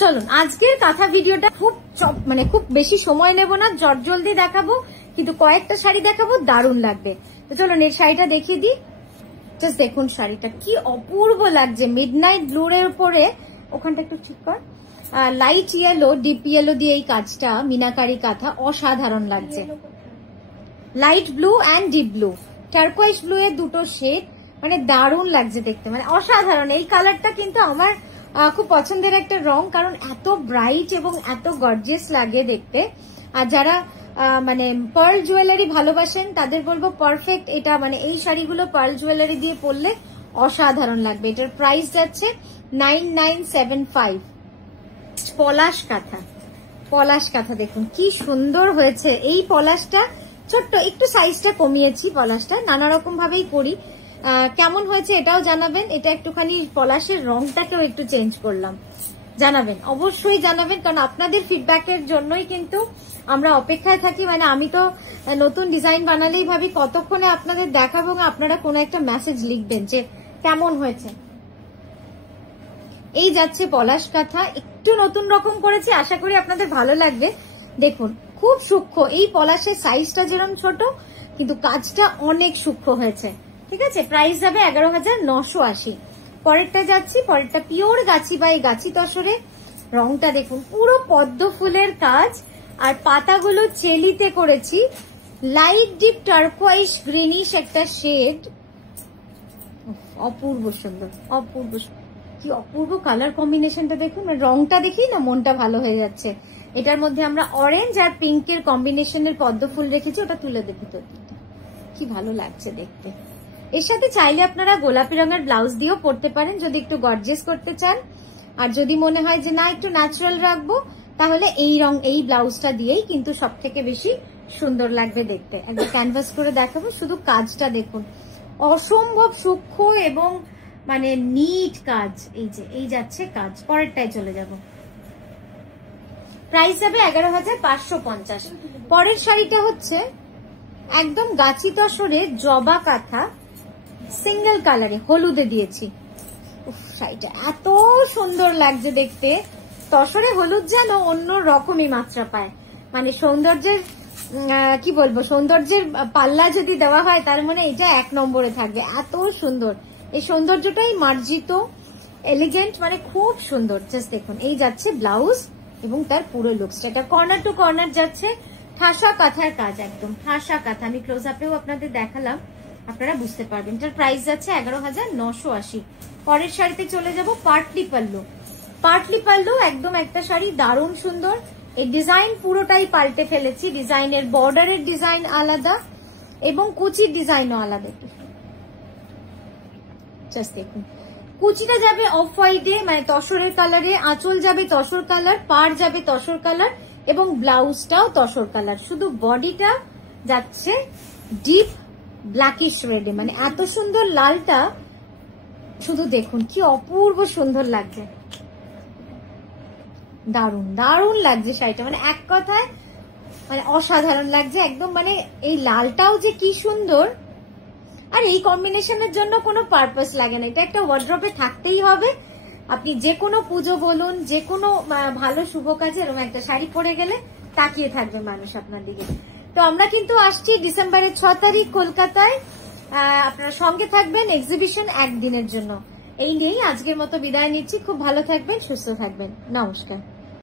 চলুন আজকের কাঁথা ভিডিওটা খুব বেশি সময় নেব না, জলদি দেখাবো, কিন্তু কয়েকটা শাড়ি দেখাবো, দারুণ লাগবে। তো চলুন এই শাড়িটা দেখিয়ে দিই। জাস্ট দেখুন শাড়িটা কি অপূর্ব লাগছে, মিডনাইট ব্লুর এর উপরে, ওখানটা একটু ঠিক কর, লাইট ইয়েলো, ডিপ ইয়েলো দিয়ে এই কাজটা, মিনাকারি কাঁথা, অসাধারণ লাগছে। Light blue and deep blue, turquoise blue এর দুটো শেড, মানে দারুণ লাগছে দেখতে, মানে অসাধারণ। এই কালারটা কিন্তু আমার খুব পছন্দের একটা রং, কারণ এত ব্রাইট এবং এত গর্জিয়াস লাগে দেখতে। আর যারা মানে পার্ল জুয়েলারি ভালোবাসেন তাদের বলবো পারফেক্ট এটা, মানে এই শাড়িগুলো পার্ল জুয়েলারি দিয়ে পরলে অসাধারণ লাগবে। এটার প্রাইস যাচ্ছে 9975। পলাশ কাঁথা, পলাশ কাঁথা দেখুন কি সুন্দর হয়েছে। এই পলাশটা ছোট্ট একটু সাইজটা কমিয়েছি, পলাশটা নানা রকম ভাবেই করি, কেমন হয়েছে এটাও জানাবেন। এটা একটুখানি পলাশের রংটাকেও একটু চেঞ্জ করলাম, জানাবেন, অবশ্যই জানাবেন, কারণ আপনাদের ফিডব্যাকের জন্যই কিন্তু আমরা অপেক্ষায় থাকি। মানে আমি তো নতুন ডিজাইন বানালেই ভাবি কতক্ষণে আপনাদের দেখাবো, আপনারা কোনো একটা মেসেজ লিখবেন যে কেমন হয়েছে। এই যাচ্ছে পলাশ কাঁথা, একটু নতুন রকম করেছি, আশা করি আপনাদের ভালো লাগবে। দেখুন খুব সূক্ষ্ম, এই পলাশের সাইজটা যেরকম ছোট কিন্তু কাজটা অনেক সূক্ষ্ম হয়েছে, ঠিক আছে। প্রাইস যাবে 11,980। পরেরটা যাচ্ছি, পরেরটা পিওর গাছি বাই গাছি তসরে, রংটা দেখুন পুরো পদ্ম ফুলের কাজ, আর পাতাগুলো চেলিতে করেছি, লাইট ডিপ টার্কোয়াইজ গ্রিনিশ একটা শেড, অপূর্ব সুন্দর, অপূর্ব, কি অপূর্ব কালার কম্বিনেশনটা দেখুন, রংটা দেখি না মনটা ভালো হয়ে যাচ্ছে। এটার মধ্যে আমরা অরেঞ্জ আর পিঙ্কের কম্বিনেশনের পদ্ম ফুল রেখেছি, ওটা তুলে দেখি তো কি ভালো লাগছে দেখতে। এর সাথে চাইলে আপনারা গোলাপি রঙের ব্লাউজ দিয়েও পরতে পারেন যদি একটু গর্জিয়াস করতে চান, আর যদি মনে হয় যে না একটু ন্যাচারাল রাখবো তাহলে এই ব্লাউজটা দিয়েই কিন্তু সব থেকে বেশি সুন্দর লাগবে দেখতে। একবার ক্যানভাস করে দেখাবো, শুধু কাজটা দেখুন, অসম্ভব সূক্ষ্ম এবং মানে নিট কাজ। এই যাচ্ছে কাজ, পরেরটাই চলে যাব। প্রাইস যাবে 11,550। পরের শাড়িটা হচ্ছে একদম গাছি তসরে জবা কাঁথা, সিঙ্গেল কালারে, হলুদে দিয়েছি। শাড়িটা এত সুন্দর লাগছে দেখতে, তসরে হলুদ যেন অন্য রকমই মাত্রা পায়, মানে সৌন্দর্যের কি বলবো, সৌন্দর্যের পাল্লা যদি দেওয়া হয় তার মানে এটা 1 নম্বরে থাকবে, এত সুন্দর। এই সৌন্দর্যটাই মার্জিত, এলিগেন্ট, মানে খুব সুন্দর। জাস্ট দেখুন এই যাচ্ছে ব্লাউজ এবং তার পুরো লুকসটা, এটা কর্নার টু কর্নার যাচ্ছে, ঠাসা কাঁথার কাজ, একদম ঠাসা কাঁথা। আমি ক্লোজ আপেও আপনাদের দেখালাম, আপনারা বুঝতে পারবেন। এটার প্রাইস যাচ্ছে 11,980। পরের শাড়িতে চলে যাব, পার্টলি পাল্লু। পার্টলি পাল্লু একদম একটা শাড়ি, দারুণ সুন্দর। এই ডিজাইন পুরোটাই পাল্টে ফেলেছি, ডিজাইনের বর্ডারের ডিজাইন আলাদা এবং কুচির ডিজাইনও আলাদা। জাস্ট দেখুন কুচিটা যাবে অফ হোয়াইটে, মানে তসরের কালারে, আঁচল যাবে তসর কালার, পাড় যাবে তসর কালার এবং ব্লাউজটাও তসর কালার, শুধু বডিটা যাচ্ছে ডিপ ব্ল্যাকিশ রেডে, মানে এত সুন্দর লালটা, শুধু দেখুন কি অপূর্ব সুন্দর লাগছে, দারুণ দারুণ লাগছে শাড়িটা, মানে এক কথায় মানে অসাধারণ লাগছে একদম। মানে এই লালটাও যে কি সুন্দর, আর এই কম্বিনেশনের জন্য কোনো পারপাস লাগে না, এটা একটা ওয়ার্ড্রপে থাকতেই হবে। আপনি যে কোনো পুজো বলুন, যে কোনো ভালো শুভ কাজে এরকম একটা শাড়ি পরে গেলে তাকিয়ে থাকবে মানুষ আপনার দিকে। তো আমরা কিন্তু আসছি ডিসেম্বরের 6 তারিখ কলকাতায়, আপনারা সঙ্গে থাকবেন, এক্সিবিশন একদিনের জন্য। এই নিয়েই আজকের মতো বিদায় নিচ্ছি, খুব ভালো থাকবেন, সুস্থ থাকবেন, নমস্কার।